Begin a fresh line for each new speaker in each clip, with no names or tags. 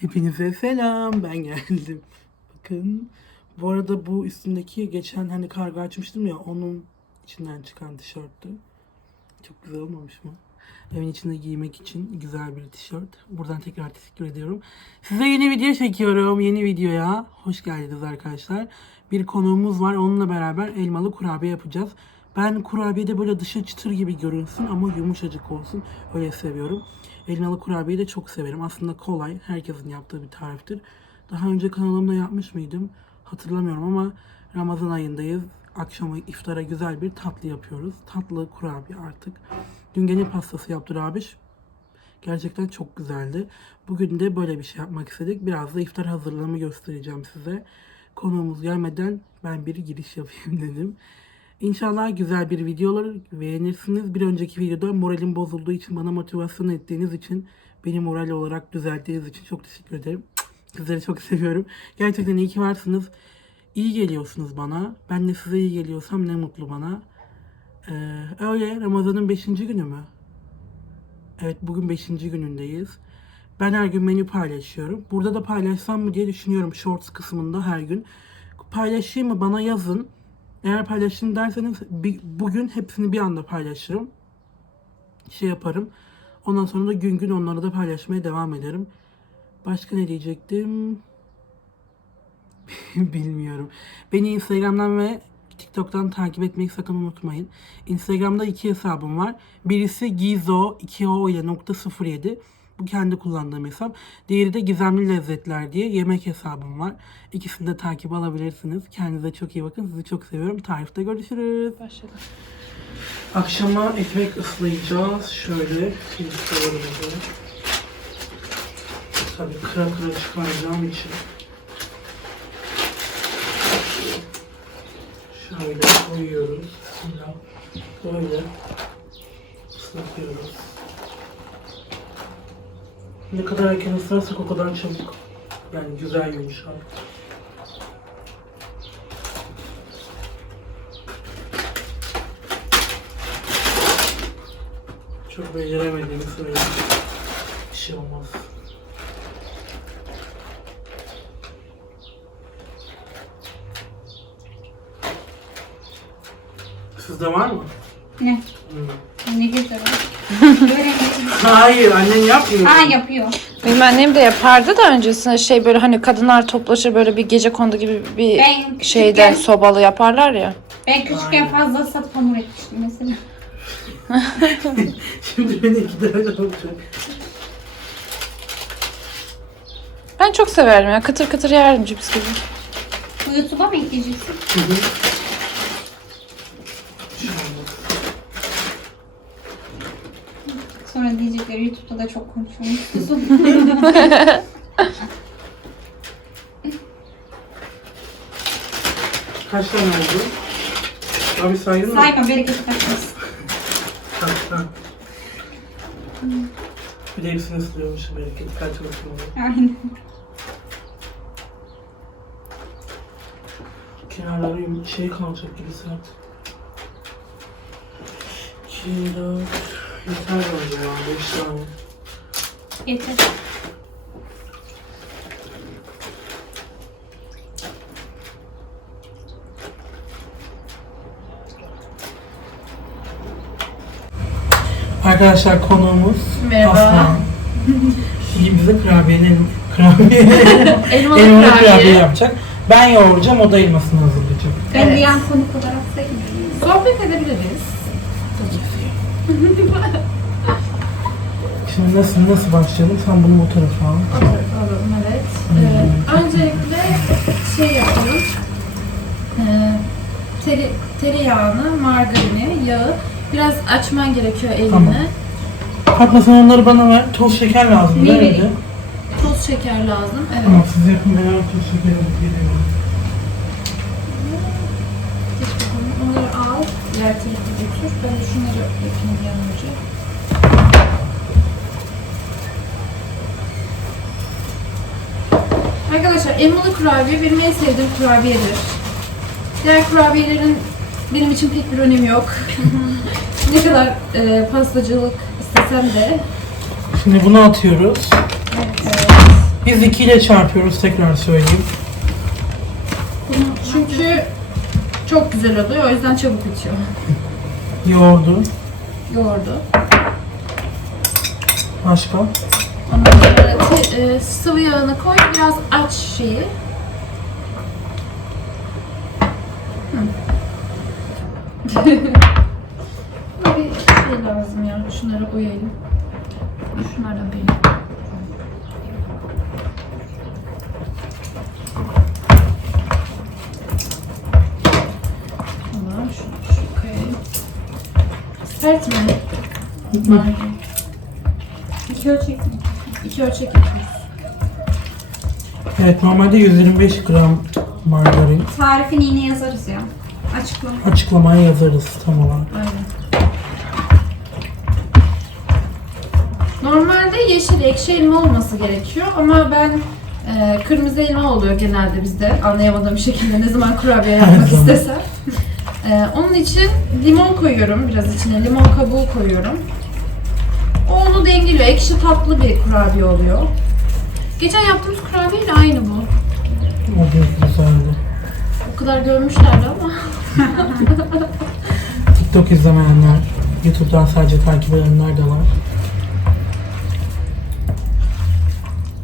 Hepinize selam. Ben geldim. Bakın. Bu arada bu üstündeki geçen hani kargo açmıştım ya onun içinden çıkan tişörttü. Çok güzel olmamış mı? Evin içinde giymek için güzel bir tişört. Buradan tekrar teşekkür ediyorum. Size yeni video çekiyorum. Yeni videoya hoş geldiniz arkadaşlar. Bir konuğumuz var. Onunla beraber elmalı kurabiye yapacağız. Ben kurabiyede böyle dışı çıtır gibi görünsün ama yumuşacık olsun. Öyle seviyorum. Elmalı kurabiyeyi de çok severim. Aslında kolay. Herkesin yaptığı bir tariftir. Daha önce kanalımda yapmış mıydım? Hatırlamıyorum ama Ramazan ayındayız. Akşamı iftara güzel bir tatlı yapıyoruz. Tatlı kurabiye artık. Dün gene pastası yaptı Rabiş. Gerçekten çok güzeldi. Bugün de böyle bir şey yapmak istedik. Biraz da iftar hazırlığımı göstereceğim size. Konuğumuz gelmeden ben bir giriş yapayım dedim. İnşallah güzel bir video olur. Beğenirsiniz. Bir önceki videoda moralim bozulduğu için bana motivasyon ettiğiniz için beni moral olarak düzelttiğiniz için çok teşekkür ederim. Sizleri çok seviyorum. Gerçekten iyi ki varsınız. İyi geliyorsunuz bana. Ben de size iyi geliyorsam ne mutlu bana. Ee, öyle Ramazan'ın 5. günü mü? Evet bugün 5. günündeyiz. Ben her gün menü paylaşıyorum. Burada da paylaşsam mı diye düşünüyorum shorts kısmında her gün. Paylaşayım mı bana yazın. Eğer paylaşayım derseniz bir- bugün hepsini bir anda paylaşırım. Şey yaparım. Ondan sonra da gün gün onları da paylaşmaya devam ederim. Başka ne diyecektim? Bilmiyorum. Beni Instagram'dan ve TikTok'tan takip etmeyi sakın unutmayın. Instagram'da iki hesabım var. Birisi Gizo 2O ile nokta 07. Bu kendi kullandığım hesap. Diğeri de Gizemli Lezzetler diye yemek hesabım var. İkisini de takip alabilirsiniz. Kendinize çok iyi bakın. Sizi çok seviyorum. Tarifte görüşürüz.
Başladı.
Akşama ekmek ıslayacağız. Şöyle. Tabii kıra kıra çıkaracağım için. Şöyle koyuyoruz. Böyle ıslatıyoruz. Ne kadar erken ıslarsak o kadar çabuk. Yani güzel yumuşar. Çok beceremediğimi söyleyeyim. Bir şey olmaz. Sizde var mı?
Ne güzel. Böyle geçin.
Hayır, annen yapmıyor.
Aa yapıyor.
Benim annem de yapardı da öncesinde şey böyle hani kadınlar toplaşır böyle bir gece kondu gibi bir
Ben
şeyde
küçükken-
sobalı yaparlar ya.
Ben küçükken fazla satıp hamur etmiştim mesela.
Şimdi öyle olacak.
Ben çok severim ya. Kıtır kıtır yerdim cips gibi.
Bu YouTube'a mı ekleyeceksin?
Hı hı. Bir şey olmaz.
Sonra diyecekler YouTube'da da çok konuşuyormuşsun.
Kaç tane oldu? Abi saydın mı?
Sayma bereketi kaçmasın.
Bir de hepsini ısırıyormuş bereket kaçmasın onu.
Aynen.
Kenarları yum- şey kalacak gibi sert. Kilo... Yeter bence ya 5 tane.
Yeter.
Arkadaşlar konuğumuz
Merhaba.
Aslan. Şimdi bize kurabiyenin kurabiye,
Elmalı
elmalı
kurabiye.
kurabiye yapacak. Ben yoğuracağım, o da elmasını hazırlayacak.
Ben
Evet.
bir yan konuk olarak saymayayım.
Sohbet edebiliriz.
Şimdi nasıl nasıl başlayalım? Sen bunu bu tarafa al.
Alalım, alalım evet. Ee, öncelikle şey yapalım. Ee, teri, tereyağını, margarini, yağı biraz açman gerekiyor elini.
Tamam. Fatma sen onları bana ver. Toz şeker lazım
Ne
değil mi?
vereyim?
de?
Toz şeker lazım. Evet.
Tamam siz yapın ben hemen toz şeker alıp geliyorum.
Onları al. Diğer götür. Ben de şunları yapayım bir an önce. Arkadaşlar elmalı kurabiye benim en sevdiğim kurabiyedir. Diğer kurabiyelerin benim için pek bir önemi yok. ne kadar e, pastacılık istesem de.
Şimdi bunu atıyoruz.
Evet.
Biz 2 ile çarpıyoruz tekrar söyleyeyim.
Çünkü çok güzel oluyor. O yüzden çabuk bitiyor.
Yoğurdu.
Yoğurdu.
Başka?
Ondan sonra te- e, sıvı yağını koy. Biraz aç şeyi. Hı. Buna bir şey lazım ya. Şunları koyayım. Şunlardan bir. Tamam, şunu şu koyayım. Sert mi? Margarin.
İki ölçek?
İki ölçek yapıyoruz.
Evet normalde 125 gram margarin.
Tarifini yine yazarız ya. Açıklama.
Açıklamaya yazarız tam olarak.
Aynen. Normalde yeşil ekşi elma olması gerekiyor ama ben e, kırmızı elma oluyor genelde bizde anlayamadığım bir şekilde ne zaman kurabiye yapmak
zaman.
istesem. E, onun için limon koyuyorum biraz içine limon kabuğu koyuyorum. O onu dengeliyor. Ekşi tatlı bir kurabiye oluyor. Geçen yaptığımız kurabiye ile aynı bu.
O güzeldi.
O kadar görmüşlerdi ama.
TikTok izlemeyenler, YouTube'dan sadece takip edenler de var.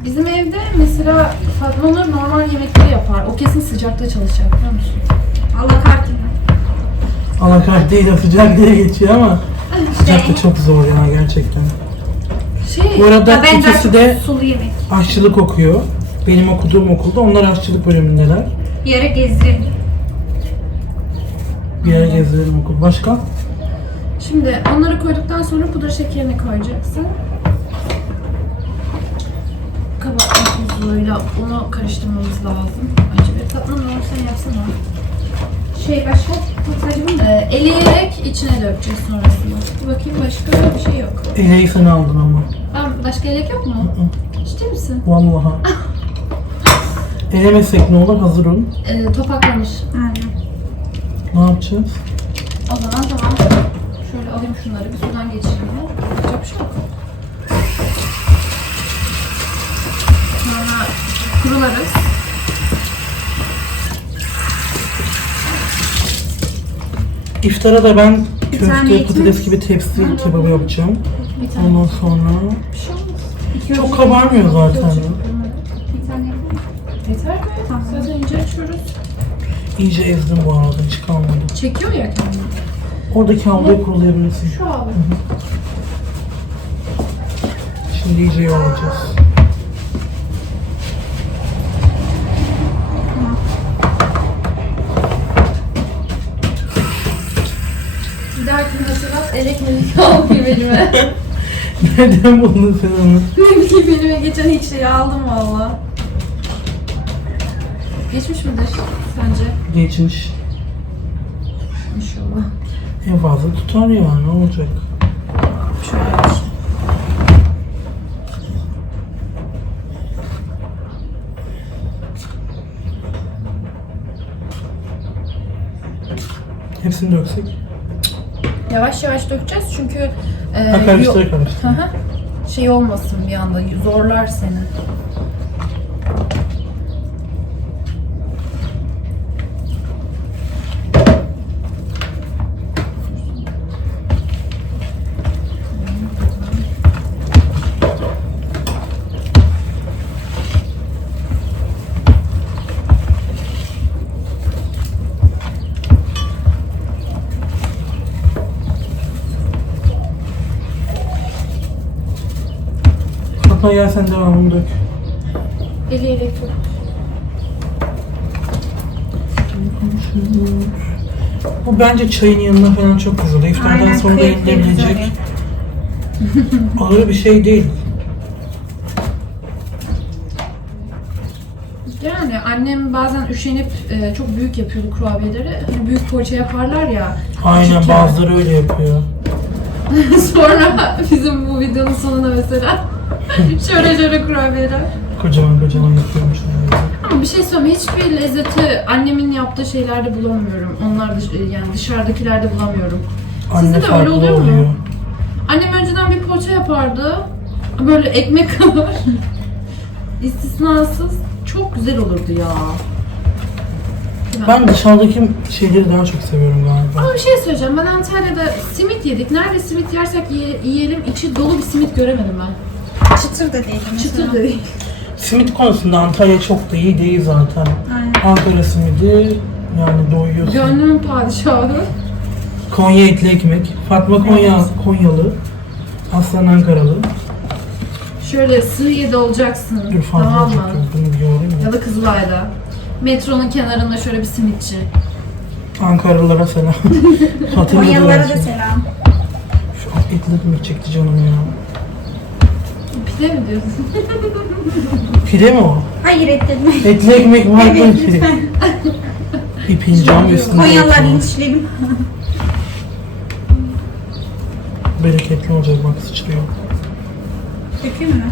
Bizim evde mesela Fatma Nur normal yemekleri yapar. O kesin sıcakta çalışacak biliyor musun?
Allah kartını.
Alakart değil de sıcak diye geçiyor ama sıcak da
İşte.
çok zor ya gerçekten.
Şey,
Bu arada
ben
ikisi de
sulu yemek.
aşçılık okuyor. Benim okuduğum okulda onlar aşçılık bölümündeler.
Bir yere gezdirelim.
Bir yere gezdirelim okul. Başka?
şimdi onları koyduktan sonra pudra şekerini koyacaksın. Kabartma tuzuyla onu karıştırmamız lazım. Bir Fatma Nur sen yapsana.
Şey başka? Bu mu?
Ee, eleyerek içine dökeceğiz sonrasında. Bir bakayım başka bir şey yok.
Eleği sen aldın ama.
Aa, başka elek yok mu? Ciddi misin?
Vallahi. Elemesek ne olur hazır olun.
Ee, topaklanır.
Aynen.
Ne yapacağız?
O zaman tamam. Şöyle alayım şunları bir sudan geçireyim ya. Yapacak bir şey yok. Sonra kurularız.
İftara da ben köfte, patates gibi tepsi kebabı yapacağım. Ondan sonra
şey
çok kabarmıyor zaten.
Yeter mi? Zaten ince açıyoruz.
İyice ezdim bu arada hiç kalmadı.
Çekiyor ya kendini.
Oradaki havluyu kurulayabilirsin.
Şu abi.
Şimdi iyice yoğuracağız.
Bir dahaki mesela elek melek almayayım elime.
Nereden buldun sen onu?
Ne bileyim elime geçen hiç şey aldım valla. Geçmiş midir sence?
Geçmiş.
İnşallah.
En fazla tutar ya ne olacak?
Şöyle yapayım.
Hepsini döksek.
Yavaş yavaş dökeceğiz çünkü e,
Ha
yo- şey olmasın bir anda zorlar seni.
Fatma gel sen devamını dök.
Eli elektrik.
Bu bence çayın yanına falan çok güzel. İftardan
Aynen,
sonra da yenilebilecek
güzel.
ağır bir şey değil.
Yani annem bazen üşenip e, çok büyük yapıyordu kurabiyeleri. Hani büyük poğaça yaparlar ya.
Aynen
Küçük
bazıları öyle yapıyor.
Sonra bizim bu videonun sonunda mesela şöyle şöyle kurabiyeler.
Kocaman kocaman yapıyormuş.
Ama bir şey söyleyeyim hiçbir lezzeti annemin yaptığı şeylerde bulamıyorum. Onlar dış- yani dışarıdakilerde bulamıyorum.
Anne
Sizde de öyle
farklı
oluyor mu? Annem önceden bir poğaça yapardı. Böyle ekmek kadar. istisnasız çok güzel olurdu ya.
Ben dışarıdaki şeyleri daha çok seviyorum galiba.
Ama bir şey söyleyeceğim. Ben Antalya'da simit yedik. Nerede simit yersek ye- yiyelim içi dolu bir simit göremedim ben.
Çıtır da değil.
Çıtır da değil.
Simit konusunda Antalya çok da iyi değil zaten.
Aynen.
Ankara simidi yani doyuyorsun.
Gönlümün padişahı.
Konya etli ekmek. Fatma Konya Konyalı. Aslan Ankaralı.
Şöyle sığ yedi olacaksın.
Dur
tamam
çok
mı?
yok. Bunu bir yoğurayım
Ya
ya.
da Kızılay'da. Metronun kenarında şöyle bir simitçi.
Ankaralılara selam. Hatırladılar
Konyalılara da selam.
Şu etli ekmek çekti canım ya.
Pide mi diyorsun?
Pide mi o?
Hayır etledim.
Etli ekmek var
Evet
mı ki?
lütfen.
İpin cam üstünde
Konyalılar
ekmek.
linçlerim.
Bereketli olacak bak sıçrıyor.
Dökeyim mi?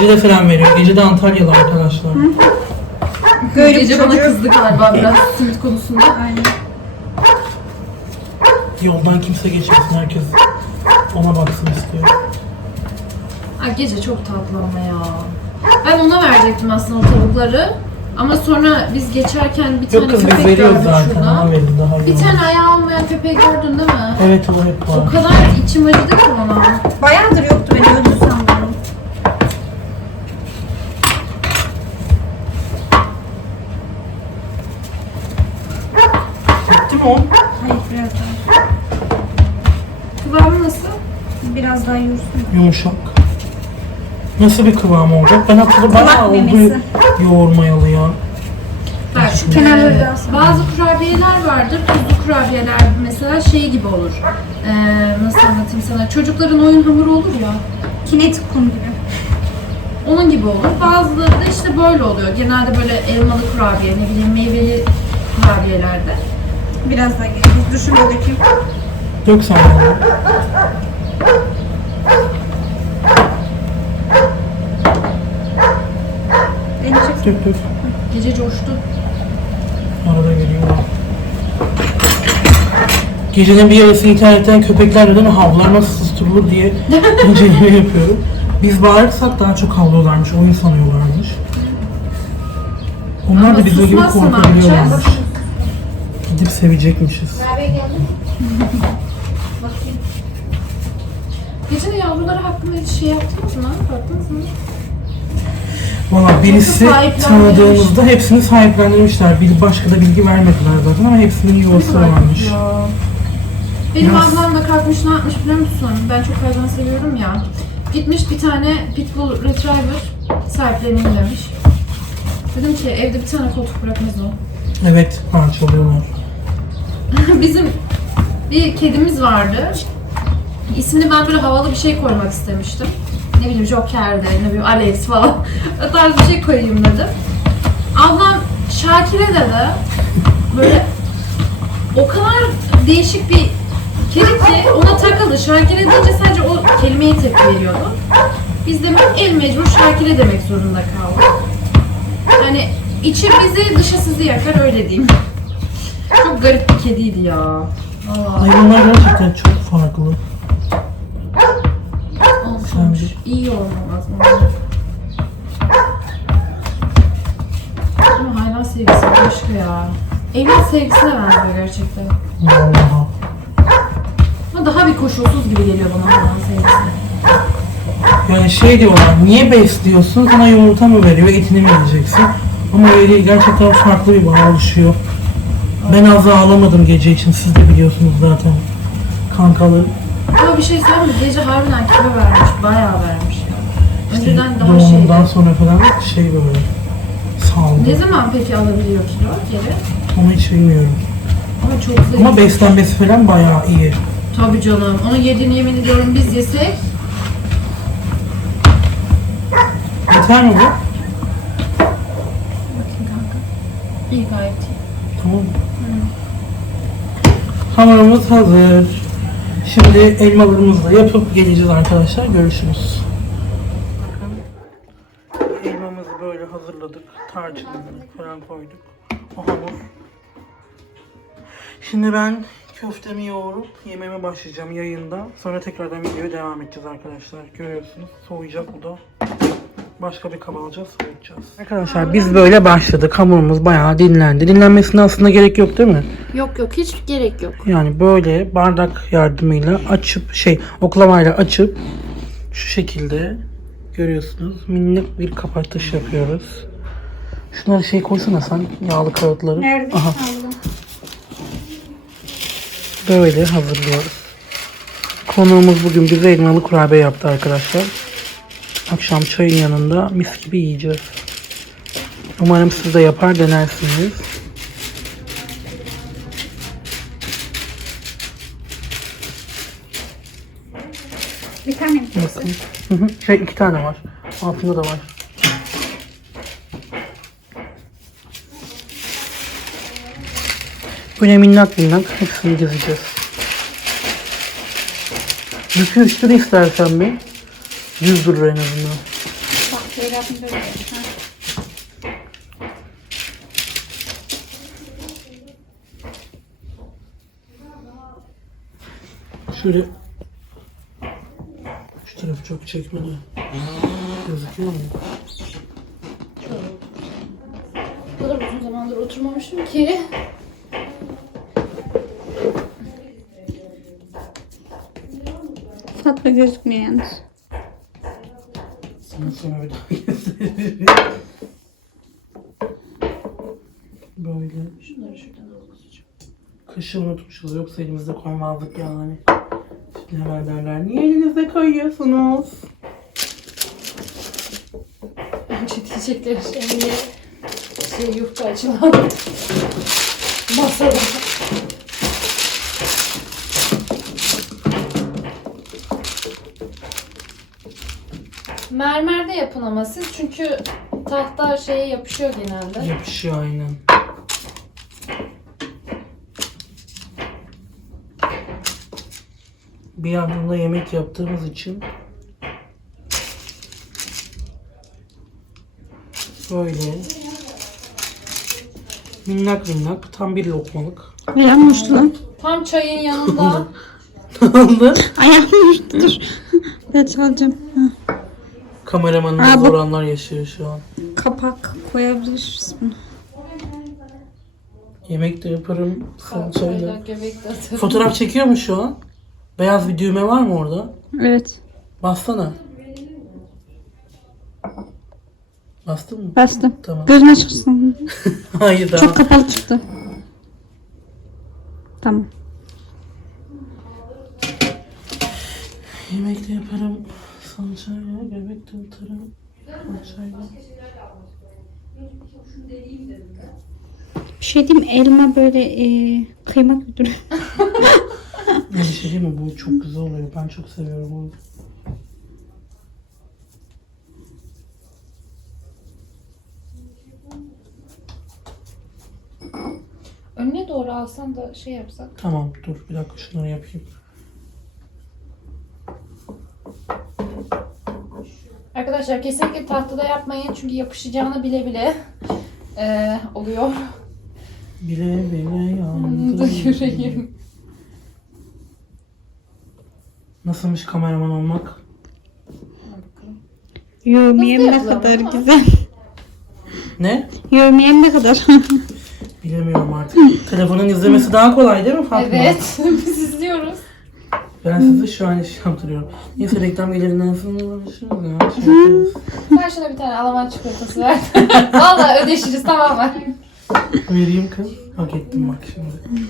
Gece de selam veriyor. Gece de Antalyalı arkadaşlar.
Böyle
Gece bana kızdı galiba biraz simit konusunda.
Aynen.
Yoldan kimse geçmesin. Herkes ona baksın istiyor.
Ay gece çok tatlı ama ya. Ben ona verecektim aslında o tavukları. Ama sonra biz geçerken bir tane
Yok kız biz
köpek
veriyoruz
gördük
zaten.
şurada.
Ona verin daha iyi
Bir
olur.
tane ayağı olmayan köpeği gördün değil mi?
Evet o hep
O
var.
kadar içim acıdı ki ona.
Bayağıdır yoktu ben
O?
Hayır biraz daha.
Kıvamı nasıl?
Biraz daha yoğursun.
Yumuşak. Nasıl bir kıvam olacak? Ben hatırlıyorum bayağı oldu
memesi.
yoğurmayalı ya.
Bak,
Kenarları
e,
daha sağlam.
bazı kurabiyeler vardır. Tuzlu kurabiyeler mesela şey gibi olur. E, nasıl anlatayım sana? Çocukların oyun hamuru olur ya.
Kinetik kum gibi.
Onun gibi olur. Bazıları da işte böyle oluyor. Genelde böyle elmalı kurabiye, ne bileyim meyveli kurabiyelerde.
Biraz daha şunu da dökeyim.
Dök sen.
Beni çek.
Dök dök.
Gece coştu.
Arada geliyor. Gecenin bir yarısı internetten köpekler neden havlar nasıl susturulur diye inceleme yapıyorum. Biz bağırırsak daha çok havlıyorlarmış, oyun sanıyorlarmış. Onlar da bize gibi
susmazsa ne
korkabiliyorlarmış.
yapacağız?
Gidip sevecekmişiz.
Gece yavruları hakkında hiç şey yaptınız mı? Baktınız mı?
Valla birisi tanıdığımızda hepsini sahiplendirmişler. Bir başka da bilgi vermediler zaten ama hepsinin yuvası varmış.
ya. Benim
Biraz-
ablam da kalkmış ne yapmış biliyor musun? Ben çok hayvan seviyorum ya. Gitmiş bir tane Pitbull Retriever sahipleneyim demiş. Dedim ki evde bir tane koltuk bırakmaz o.
Evet parçalıyorlar.
Bizim bir kedimiz vardı. İsmini ben böyle havalı bir şey koymak istemiştim. Ne bileyim Joker'de, ne bileyim Alex falan. o tarz bir şey koyayım dedim. Ablam Şakir'e dedi. Böyle o kadar değişik bir kedi ki ona takıldı. Şakir'e deyince sadece o kelimeyi tepki veriyordu. Biz de el mecbur Şakir'e demek zorunda kaldık. Yani içi bizi dışı sizi yakar öyle diyeyim. Çok garip bir kediydi ya. Vallahi
Hayvanlar gerçekten çok farklı.
olmuş
Sen
İyi olmaz mı? Ama hayvan sevgisi başka ya. Evlat sevgisine benziyor gerçekten.
Vallahi.
Ama daha bir koşulsuz gibi geliyor bana hayvan sevgisi.
Yani şey diyorlar, niye besliyorsun? Sana yumurta mı veriyor, etini mi yiyeceksin? Ama öyle gerçekten farklı bir bağ oluşuyor. Ben az ağlamadım gece için, siz de biliyorsunuz zaten. Kankalı
Ama bir şey söyleyeyim mi? Gece harbiden kilo vermiş. Bayağı vermiş ya.
işte
Önceden daha
doğumundan
şeydi.
sonra falan şey böyle saldı.
Ne zaman peki alabiliyor kilo geri?
Onu hiç bilmiyorum.
Ama çok zayıf.
Ama beslenmesi falan bayağı iyi.
Tabii canım. Onu yediğini yemin ediyorum biz yesek.
Yeter mi bu?
iyi gayet iyi.
Tamam. Hamurumuz hazır. Şimdi elmalarımızı da yapıp geleceğiz arkadaşlar. Görüşürüz. elmamızı böyle hazırladık. Tarçınını falan koyduk. O hamur. Şimdi ben köftemi yoğurup yememe başlayacağım yayında. Sonra tekrardan videoya devam edeceğiz arkadaşlar. Görüyorsunuz soğuyacak bu da. Başka bir kaba alacağız, soğutacağız. Arkadaşlar biz böyle başladık. Hamurumuz bayağı dinlendi. Dinlenmesine aslında gerek yok değil mi?
Yok yok hiç gerek yok.
Yani böyle bardak yardımıyla açıp şey oklamayla açıp şu şekilde görüyorsunuz minnak bir kapatış yapıyoruz. Şunları şey koysana sen yağlı kağıtları.
Nerede?
Aha böyle hazırlıyoruz. Konuğumuz bugün bize elmalı kurabiye yaptı arkadaşlar. Akşam çayın yanında mis gibi yiyeceğiz. Umarım siz de yapar denersiniz.
Bir tane mi?
Bakın. Hı hı. Şey iki tane var. Altında da var. Böyle minnak minnak hepsini dizeceğiz. Büküştür istersen bir. Düz durur en azından.
Bak şöyle yapınca böyle. Ha.
Şöyle şu tarafı çok çekmedi. Gözüküyor mu?
O kadar uzun zamandır oturmamışım ki.
Fatma gözükmüyor yalnız.
Sana sonra bir daha gösteririm. Böyle.
Şunları şuradan alacağım.
Kaşı unutmuşuz yoksa elimizde koymazdık yani. Şimdi hemen derler niye elinizde koyuyorsunuz?
Önce diyecekler şey niye şey yufka açılan masada. Mermerde yapın ama siz çünkü tahta şeye yapışıyor genelde.
Yapışıyor aynen. Bir yandan da yemek yaptığımız için böyle minnak minnak tam bir lokmalık.
Ayağım uçtu lan.
Tam çayın yanında
Oldu.
Ayağım uçtu dur. Ben çalacağım. Ha.
Kameramanımız
Aa, bu-
zor anlar yaşıyor şu an.
Kapak koyabiliriz bunu.
Yemek de yaparım
de atarım.
Fotoğraf çekiyor mu şu an? Beyaz bir düğme var mı orada?
Evet.
Bassana. Bastın mı?
Bastım.
Tamam.
Gözün açıksın.
Hayır daha.
Çok kapalı çıktı. Tamam.
Yemek de yaparım. Salçayla, göbek de atarım. Salçayla.
Bir şey diyeyim mi? elma böyle e, kıyma götürüyor.
Bir şey değil mi? Bu çok güzel oluyor. Ben çok seviyorum onu.
Önüne doğru alsan da şey yapsak.
Tamam dur bir dakika şunları yapayım.
Arkadaşlar kesinlikle tahtada yapmayın çünkü yapışacağını bile bile eee, oluyor.
Bile bile yandım.
yüreğim.
Nasılmış kameraman olmak?
Yövmeyem ne kadar
ama.
güzel.
Ne?
Yövmeyem ne kadar.
Bilemiyorum artık. Telefonun izlemesi daha kolay değil mi Fatma?
Evet.
Ben size şu an iş yaptırıyorum. Neyse reklam gelirinden sonra uğraşırız ya. Şey yaparız.
Sen şuna bir tane Alman çikolatası ver. Valla ödeşiriz tamamen.
Vereyim kız. Hak ettim bak şimdi.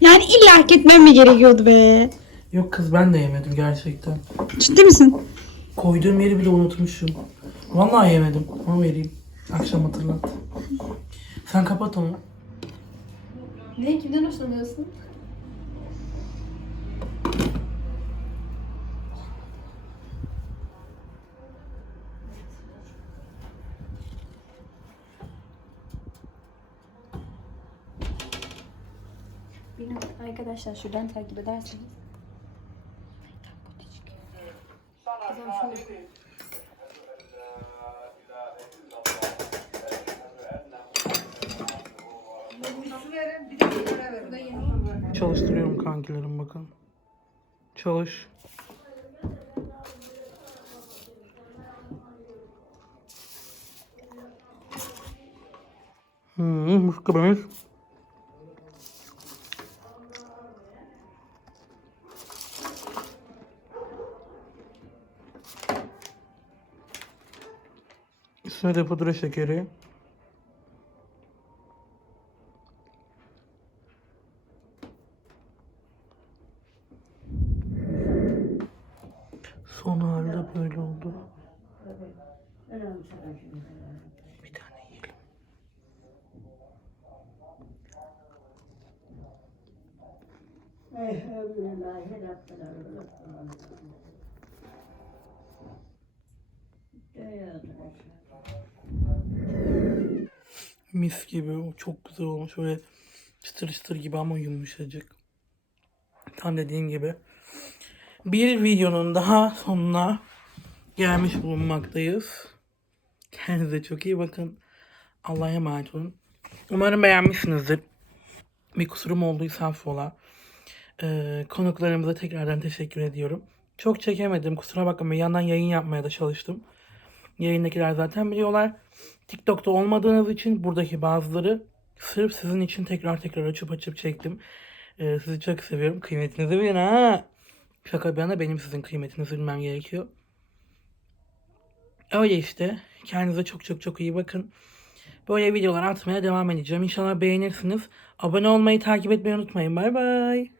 yani illa hak etmem mi gerekiyordu be?
Yok kız ben de yemedim gerçekten.
Ciddi misin?
Koyduğum yeri bile unutmuşum. Vallahi yemedim. Ama vereyim. Akşam hatırlat. Sen kapat onu.
Ne, kimden hoşlanıyorsun?
Benim arkadaşlar şuradan takip ederseniz. Kızım şöyle.
Çalıştırıyorum kankilerim bakın. Çalış. Hmm, muşkabemiz. Üstüne de pudra şekeri. Son halde böyle oldu. Bir tane yiyelim. Mis gibi. Çok güzel olmuş. Böyle çıtır çıtır gibi ama yumuşacık. Tam dediğim gibi. Bir videonun daha sonuna gelmiş bulunmaktayız. Kendinize çok iyi bakın. Allah'a emanet olun. Umarım beğenmişsinizdir. Bir kusurum olduysa affola. Ee, konuklarımıza tekrardan teşekkür ediyorum. Çok çekemedim. Kusura bakmayın. Yandan yayın yapmaya da çalıştım. Yayındakiler zaten biliyorlar. TikTok'ta olmadığınız için buradaki bazıları sırf sizin için tekrar tekrar açıp açıp çektim. Ee, sizi çok seviyorum. Kıymetinizi bilin ha. Şaka bir yana benim sizin kıymetinizi bilmem gerekiyor. Öyle işte. Kendinize çok çok çok iyi bakın. Böyle videolar atmaya devam edeceğim. İnşallah beğenirsiniz. Abone olmayı, takip etmeyi unutmayın. Bay bay.